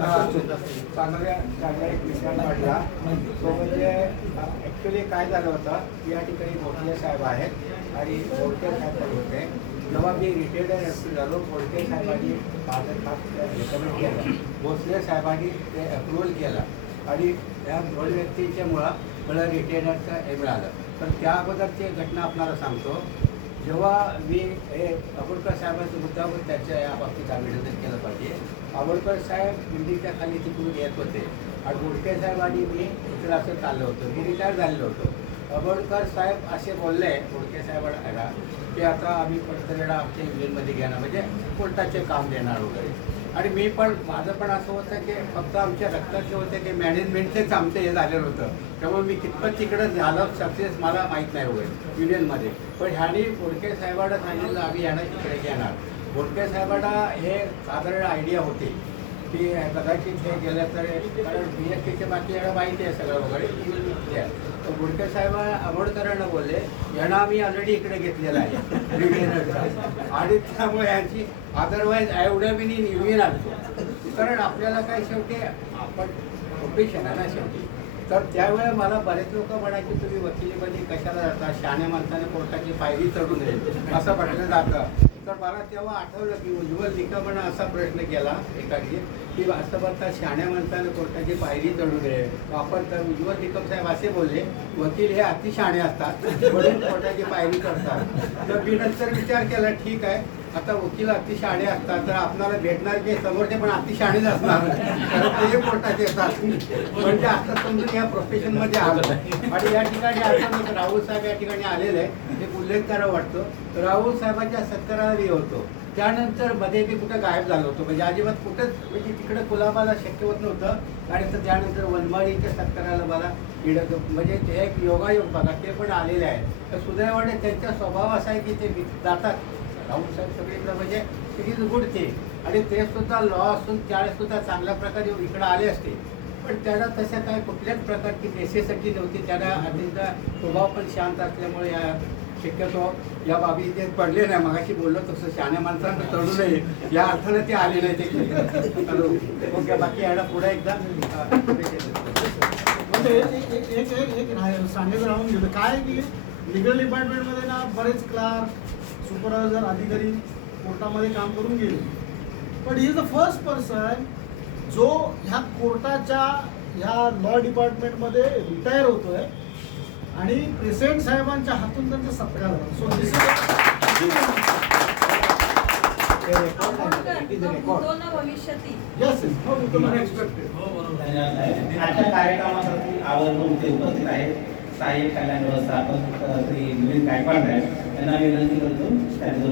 चांगल्या चांगला एक विचार काढला. तो म्हणजे ॲक्च्युली काय झालं होतं की या ठिकाणी भोसले साहेब आहेत आणि भोसले साहेब पण होते. जेव्हा मी रिटायर्ड एसपी झालो, भोसले साहेबांनी माझं खास रेकमेंड केलं. भोसले साहेबांनी ते अप्रुव्हल केलं आणि त्या दोन व्यक्तीच्यामुळं मला रिटायर्डचं हे मिळालं. तर त्या अगोदरची घटना आपल्याला सांगतो. जेव्हा मी हे आंबेडकर साहेबांचा मुद्दावर त्याच्या या बाबतीत अभिनंदन केलं पाहिजे. आंबेडकर साहेब बिल्डिंगच्या खाली तिकडून येत होते आणि बोडके साहेब आणि मी इकडं असं चाललो होतो. मी रिटायर झालेलो होतो. आंबेडकर साहेब असे बोलले बोडके साहेबांना की आता आम्ही परतरेडा आमच्या युनियनमध्ये घेणार, म्हणजे कोर्टाचे काम देणार वगैरे. आणि मी पण माझं पण असं होतं की फक्त आमच्या रक्ताचे होते की मॅनेजमेंटचेच आमचं हे झालेलं होतं. त्यामुळे मी कितपत तिकडं झालं सक्सेस मला माहीत नाही वगैरे युनियनमध्ये. पण ह्यानी बोडके साहेबांना सांगितलं आम्ही यांना तिकडे घेणार. बोडके साहेबांना हे साधारण आयडिया होती की कदाचित हे गेलं तर, कारण BSTचे बाकी याला माहिती आहे सगळं वगैरे. तर बोडके साहेब आंबेडकरांना बोलले यांना आम्ही ऑलरेडी इकडे घेतलेलं आहे रिटेनरचा, आणि त्यामुळे यांची अदरवाईज एवढ्या मी युनियन आणतो. कारण आपल्याला काय शेवटी आपण प्रोफेशन आहे ना शेवटी. तर त्यावेळेला मला बरेच लोक म्हणायचे तुम्ही वकिलीमध्ये कशाला जाता, शहाण्या माणसाने कोर्टाची पायरी चढू नये असं म्हटलं जातं. तर मला तेव्हा आठवलं की उज्ज्वल निकमानं असा प्रश्न केला एकाने की असं म्हणतात शहाण्या माणसानं कोर्टाची पायरी चढू नये. आपण तर उज्ज्वल निकम साहेब असे बोलले वकील हे अतिशहाणे असतात म्हणून कोर्टाची पायरी चढतात. तर मी नंतर विचार केला ठीक आहे, आता वकील अतिशहाणे असतात तर आपल्याला भेटणार की समोरचे पण अतिशहाणेच असणार, कारण ते कोर्टाचे असतात. म्हणजे आता समजून या प्रोफेशनमध्ये आलं. आणि या ठिकाणी आपण राहुल साहेब या ठिकाणी आलेले आहे, एक उल्लेख करावा वाटतो. राहुल साहेबांच्या सत्काराला होतो त्यानंतर मध्ये मी कुठं गायब झालो होतो, म्हणजे अजिबात कुठंच, म्हणजे तिकडे कुलाबाला शक्य होत नव्हतं. आणि तर त्यानंतर वनमाळीच्या सत्काराला मला इडत, म्हणजे ते एक योगायोग बघा ते पण आलेले आहे. तर सुदैवाने त्यांचा स्वभाव असा आहे की ते जातात. राहुल साहेब सगळीकडे म्हणजे सिरीज गुडते आणि ते सुद्धा लॉ असून त्यावेळेस सुद्धा चांगल्या प्रकारे इकडे आले असते. पण त्याला तशा काय कुठल्याच प्रकारची नेसेसिटी नव्हती. त्याला अतिशय स्वभाव पण शांत असल्यामुळे या शक्यतो या बाबी ते पडले नाही. मगाशी बोललो तसं शहाण्या माणसांना चढू नये या अर्थानं ते आले नाही ते. ओके, बाकी याला पुढे एकदा म्हणजे एक सांगायचं राहून गेलं काय की लिगल डिपार्टमेंटमध्ये ना बरेच क्लार्क, सुपरवायझर, अधिकारी कोर्टामध्ये काम करून गेले. पण he is the first person जो ह्या कोर्टाच्या ह्या लॉ डिपार्टमेंटमध्ये रिटायर होतोय आणि प्रेसिडेंट साहेबांच्या हातून त्यांचा सत्कार झाला. सो दिस आजच्या कार्यक्रमासाठी आवर्जून ते उपस्थित आहेत सहाय्यक कल्याण व्यवस्थापक श्री मिलिंद गायकवाड यांना विनंती करतो त्यांचं